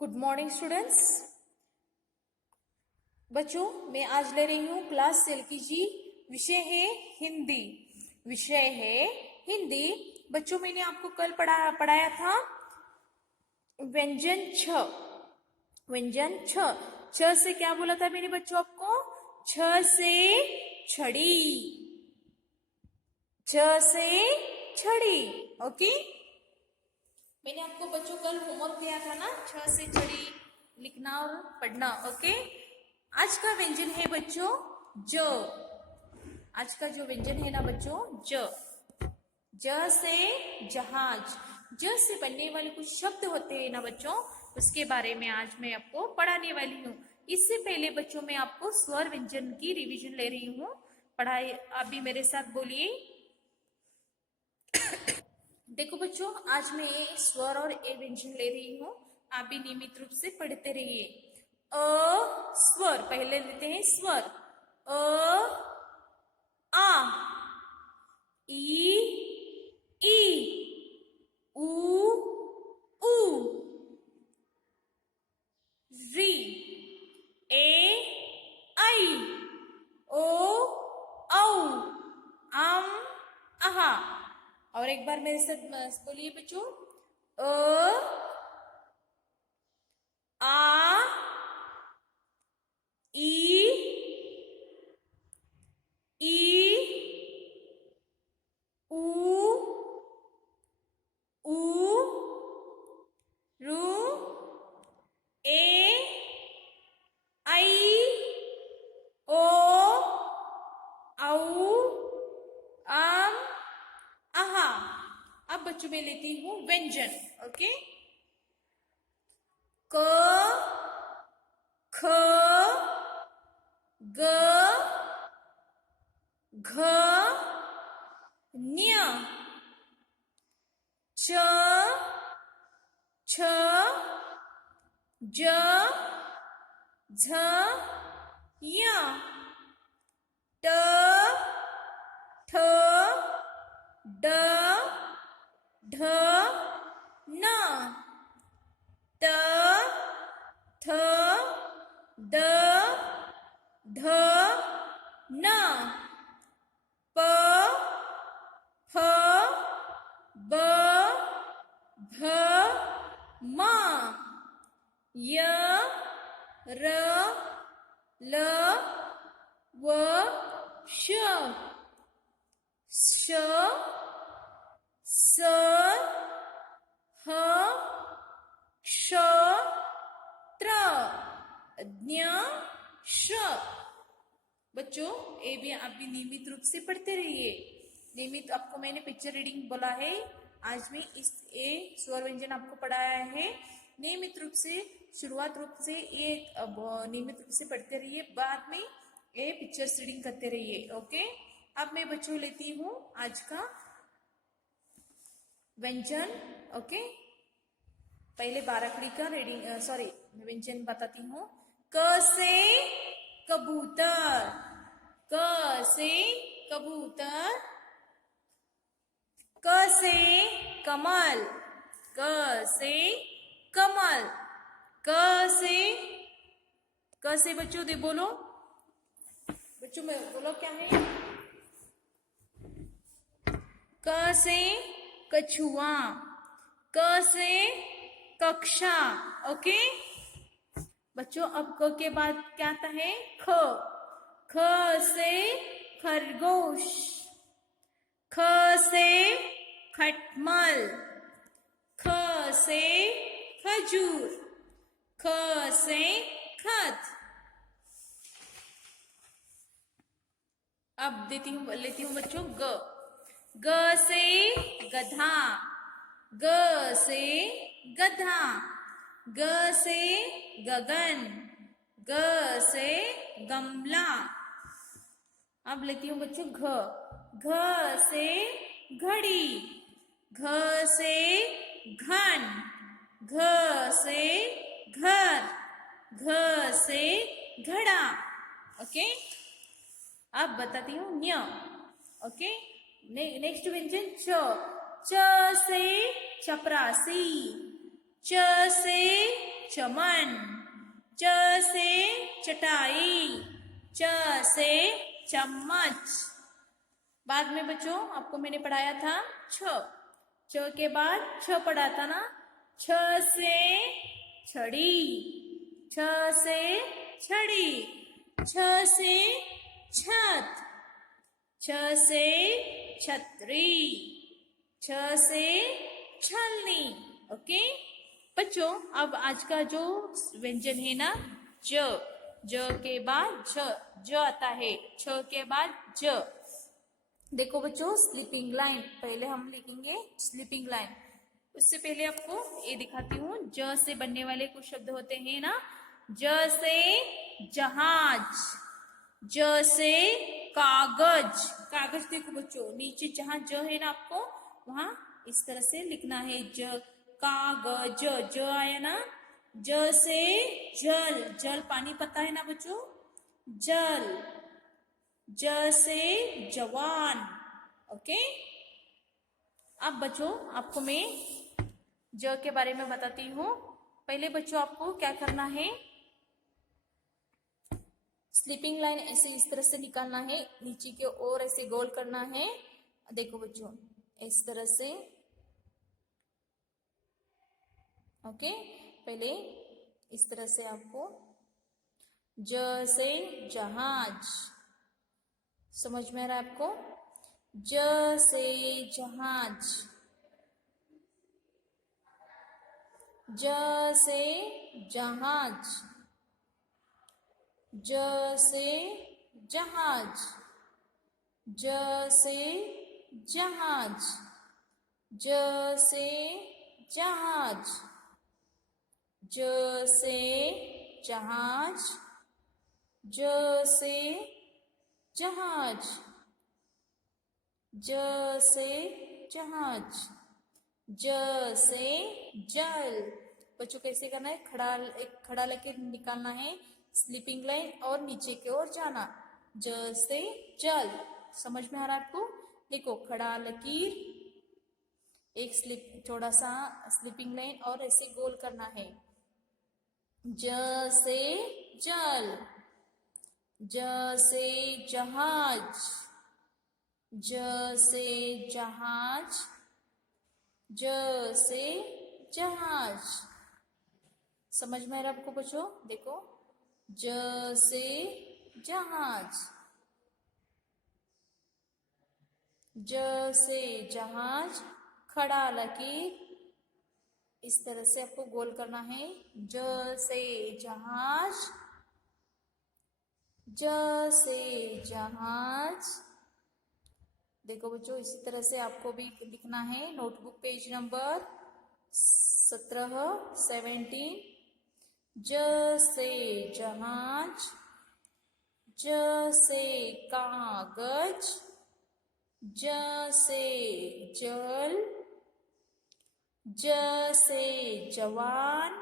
Good morning students. बच्चों, मैं आज ले रही हूँ क्लास एलकेजी। विषय है हिंदी। विषय है हिंदी। बच्चों, मैंने आपको कल पढ़ाया था व्यंजन छ। व्यंजन छ। छ से क्या बोला था मेरे बच्चों आपको? छ से छड़ी। छ से छड़ी। ओके। मैंने आपको बच्चों कल होमवर्क दिया था ना, छ से छड़ी लिखना और पढ़ना। ओके। आज का व्यंजन है बच्चों ज। आज का जो व्यंजन है ना बच्चों, ज। ज से जहाज। ज से बनने वाले कुछ शब्द होते हैं ना बच्चों, उसके बारे में आज मैं आपको पढ़ाने वाली हूँ। इससे पहले बच्चों मैं आपको स्वर व्यंजन की रिवीजन ले रही हूँ। पढ़ाई आप भी मेरे साथ बोलिए। देखो बच्चों, आज मैं स्वर और ए व्यंजन ले रही हूँ। आप भी नियमित रूप से पढ़ते रहिए। अ स्वर पहले लेते हैं। स्वर अ आ, ई ई, उ ऊ, री, ए आई, ओ औ, अम आहा। और एक बार मेरे साथ बोलिए बच्चों। अ आ ई ई, उ ऊ, रू, ए आई, ओ औ, अम आहा। अब बच्चों में लेती हूँ व्यंजन। ओके। क ख ग घ न्य च छ ज झ य ट ठ ड ढ न त थ द ध न प फ ब भ म य र ल व श श स ह क्ष त्र ज्ञ श। बच्चों, ए भी आप भी नियमित रूप से पढ़ते रहिए। नियमित आपको मैंने पिक्चर रीडिंग बोला है। आज मैं इस ए स्वर व्यंजन आपको पढ़ाया है। नियमित रूप से शुरुआत रूप से ये नियमित रूप से पढ़ते रहिए। बाद में ए पिक्चर रीडिंग करते रहिए। ओके। अब मैं बच्चों लेती हूँ आज का व्यंजन। ओके। पहले बाराखड़ी का रीडिंग सॉरी व्यंजन बताती हूँ। क से कबूतर। क से कबूतर। क से कमल। क से कमल। क से बच्चों दे बोलो। बच्चों में बोलो क्या है? क से कछुआ। क से कक्षा। ओके बच्चों, अब क के बाद क्या आता है? ख। ख से खरगोश। ख से खटमल। ख से खजूर। ख से खत। अब लेती हूँ बच्चों ग। ग से गधा। ग से गधा। ग से गगन। ग से गमला। अब लेती हूँ बच्चों घ। घ से घड़ी। घ से घन। घ से घर। घ से घड़ा। ओके। अब बताती हूँ न्य। ओके। नेक्स्ट व्यंजन च। च से चपरासी। च से चमन, च से चटाई, च से चम्मच। बाद में बच्चों आपको मैंने पढ़ाया था छ के बाद छ पढ़ा था ना, छ से छड़ी, छ से छड़ी, छ से छत, छ से छतरी, छ से छलनी। ओके बच्चों, अब आज का जो व्यंजन है ना ज के बाद ज आता है, छ के बाद ज। देखो बच्चों, स्लीपिंग लाइन पहले हम लिखेंगे, स्लीपिंग लाइन। उससे पहले आपको ये दिखाती हूँ, ज से बनने वाले कुछ शब्द होते हैं ना, ज से जहाज, ज से कागज, कागज देखो बच्चों नीचे जहां ज है ना आपको वहां इस तरह से लिखना है, ज कागज, ज आया ना। ज से जल, जल पानी पता है ना बच्चों, जल। ज से जवान। ओके, अब बच्चों आपको मैं ज के बारे में बताती हूँ। पहले बच्चों आपको क्या करना है, स्लीपिंग लाइन ऐसे इस तरह से निकालना है, नीचे की ओर ऐसे गोल करना है। देखो बच्चों इस तरह से। ओके, पहले इस तरह से आपको ज से जहाज, समझ में आ रहा है आपको, ज से जहाज, ज से जहाज, ज से जहाज, ज से जहाज, ज से जहाज, ज से जहाज, ज से जहाज, ज से जहाज, ज से जल। बच्चों कैसे करना है, खड़ा एक खड़ा लकीर निकालना है, स्लीपिंग लाइन और नीचे की ओर जाना, ज से जल। समझ में आ रहा है आपको? देखो खड़ा लकीर, एक स्लिप थोड़ा सा स्लीपिंग लाइन और ऐसे गोल करना है, ज से जल, ज से जहाज, ज से जहाज, ज से जहाज। समझ में आ रहा है आपको बच्चों? देखो ज से जहाज, ज से जहाज, खड़ा लकीर इस तरह से आपको गोल करना है, ज से जहाज, ज से जहाज। देखो बच्चों इसी तरह से आपको भी लिखना है, नोटबुक पेज नंबर 17 ज से जहाज, ज से कागज, ज से जल, ज से जवान,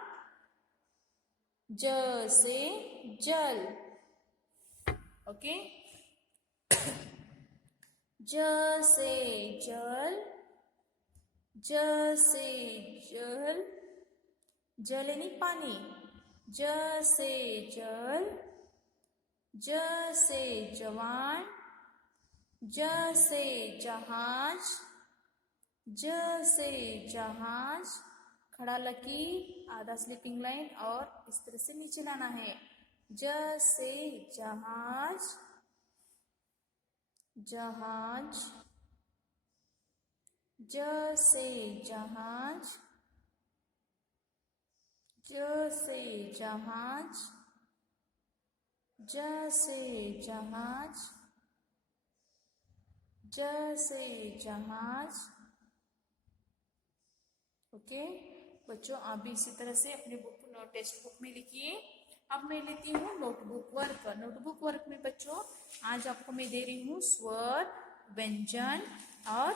ज से जल। ओके, ज से जल, ज से जल, जल यानी पानी, ज से जल, ज से जवान, ज से जहाज, ज से जहाज, खड़ा लकीर आधा स्लीपिंग लाइन और इस तरह से नीचे लाना है, ज से जहाज, जहाज, ज से जहाज, ज से जहाज, ज से जहाज, ज से जहाज। ओके बच्चों, आप भी इसी तरह से अपने बुक टेक्स्ट बुक में लिखिए। अब मैं लेती हूँ नोटबुक वर्क। नोटबुक वर्क में बच्चों आज आपको मैं दे रही हूँ स्वर, व्यंजन और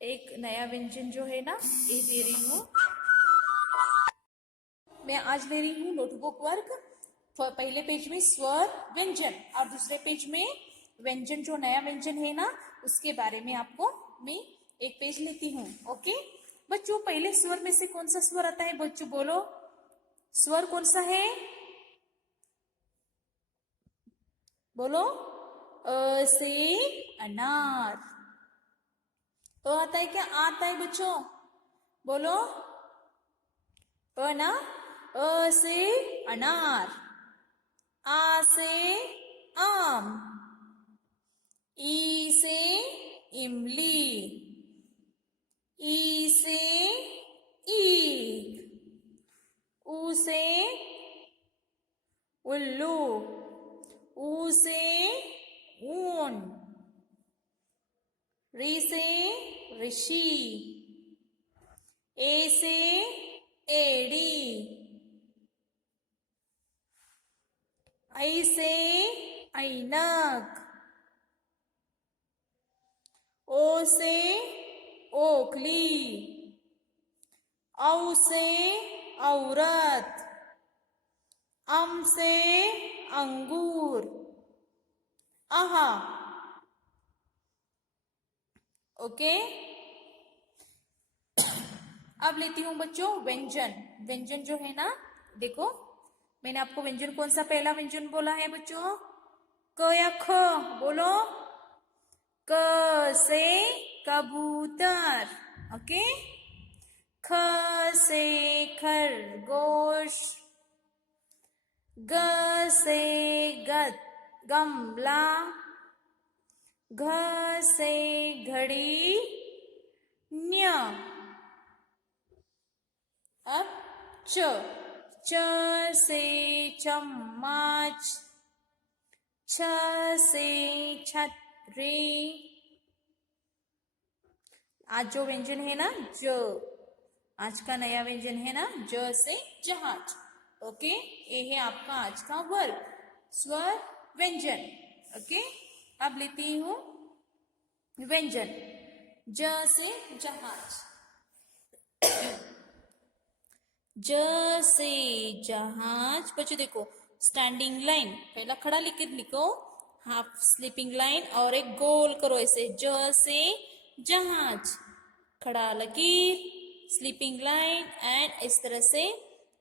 एक नया व्यंजन जो है ना ये दे रही हूँ। मैं आज ले रही हूँ नोटबुक वर्क। पहले पेज में स्वर व्यंजन और दूसरे पेज में व्यंजन, जो नया व्यंजन है ना उसके बारे में आपको मैं एक पेज लेती हूँ। ओके बच्चों, पहले स्वर में से कौन सा स्वर आता है बच्चों बोलो? स्वर कौन सा है? बोलो। अ से अनार। आता है क्या? आता है बच्चों? बोलो। ना? अ से अनार। आ से आम। ई से इमली। ई से ईख। ऊ से उल्लू। ऊ से ऊन। री से ऋषि। ए से एड़ी। ऐ से ऐनक। ओ से ओखली। औ से औरत। अम से अंगूर। आहा। ओके। अब लेती हूं बच्चों व्यंजन। व्यंजन जो है ना, देखो मैंने आपको व्यंजन कौन सा पहला व्यंजन बोला है बच्चों? क या ख? बोलो। क से कबूतर। ओके। ख से खरगोश। ग से गमला। घ से घड़ी। न्य। अब च से चम्मच। छ से छतरी। आज जो व्यंजन है ना ज, आज का नया व्यंजन है ना ज से जहाज। ओके, ये है आपका आज का वर्ग स्वर व्यंजन। ओके, अब लेती हूं व्यंजन। ज से जहाज। ज से जहाज। बच्चों देखो स्टैंडिंग लाइन, पहला खड़ा लिखो, हाफ स्लीपिंग लाइन और एक गोल करो ऐसे। ज से जहाज, खड़ा लकीर, स्लीपिंग लाइन एंड इस तरह से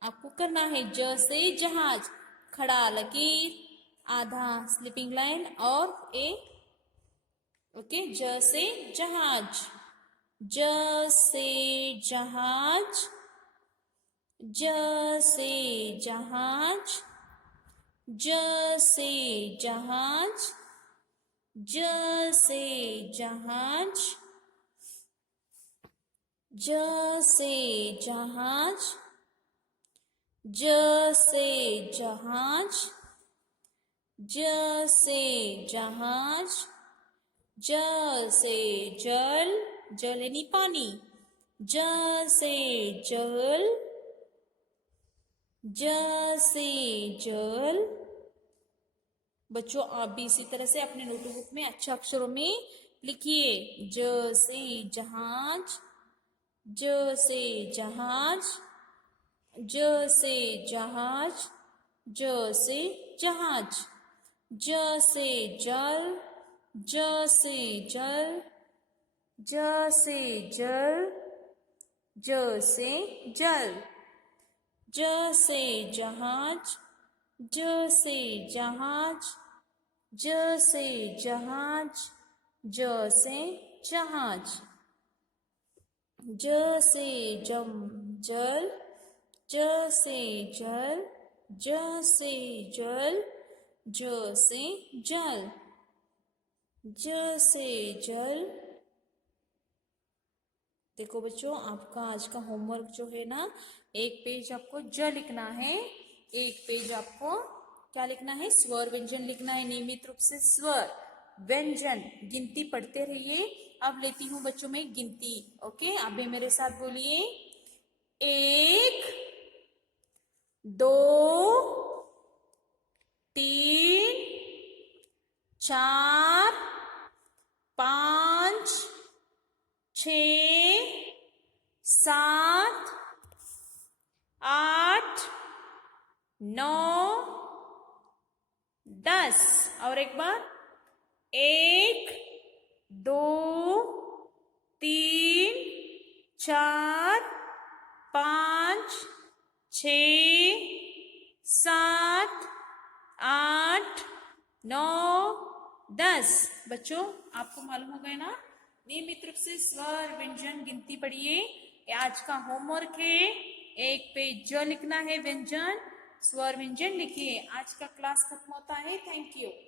आपको करना है। ज से जहाज, खड़ा लकीर, आधा स्लीपिंग लाइन और एक। ओके, ज से जहाज। ज से जहाज। ज से जहाज। ज से जहाज। ज से जहाज। ज से जहाज। ज से जहाज। ज से जहाज। ज से जल, जल यानी पानी। ज से जल। ज से जल। बच्चों आप भी इसी तरह से अपने नोटबुक में अच्छे अक्षरों में लिखिए। ज से जहाज। ज से जहाज। ज से जहाज। ज से जहाज। ज से जल। ज से जल। ज से जल। ज से जल। ज से जहाज। ज से जहाज। ज से जहाज। ज से जहाज। ज से जल। ज से जल। ज से जल। ज से जल। ज से जल। देखो बच्चों आपका आज का होमवर्क जो है ना, एक पेज आपको ज लिखना है, एक पेज आपको क्या लिखना है? स्वर व्यंजन लिखना है। नियमित रूप से स्वर व्यंजन गिनती पढ़ते रहिए। अब लेती हूं बच्चों में गिनती। ओके, आप भी मेरे साथ बोलिए। 1 2 3 4 5 6 7 8 9 10। और एक बार 1 2 3 4 5 6 9, 10। बच्चों आपको मालूम हो गए ना, नियमित रूप से स्वर व्यंजन गिनती पढ़िए। ये आज का होमवर्क है। एक पे ज लिखना है व्यंजन, स्वर व्यंजन लिखिए। आज का क्लास खत्म होता है। Thank you.